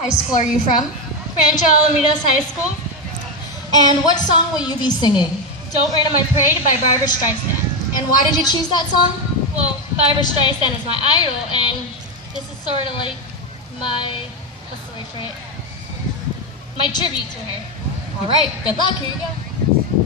High school are you from? Rancho Alamitos High School. And what song will you be singing? Don't Rain on My Parade by Barbara Streisand. And why did you choose that song? Well, Barbara Streisand is my idol, and this is sort of like my, what's the word for it? My tribute to her. All right, good luck. Here you go.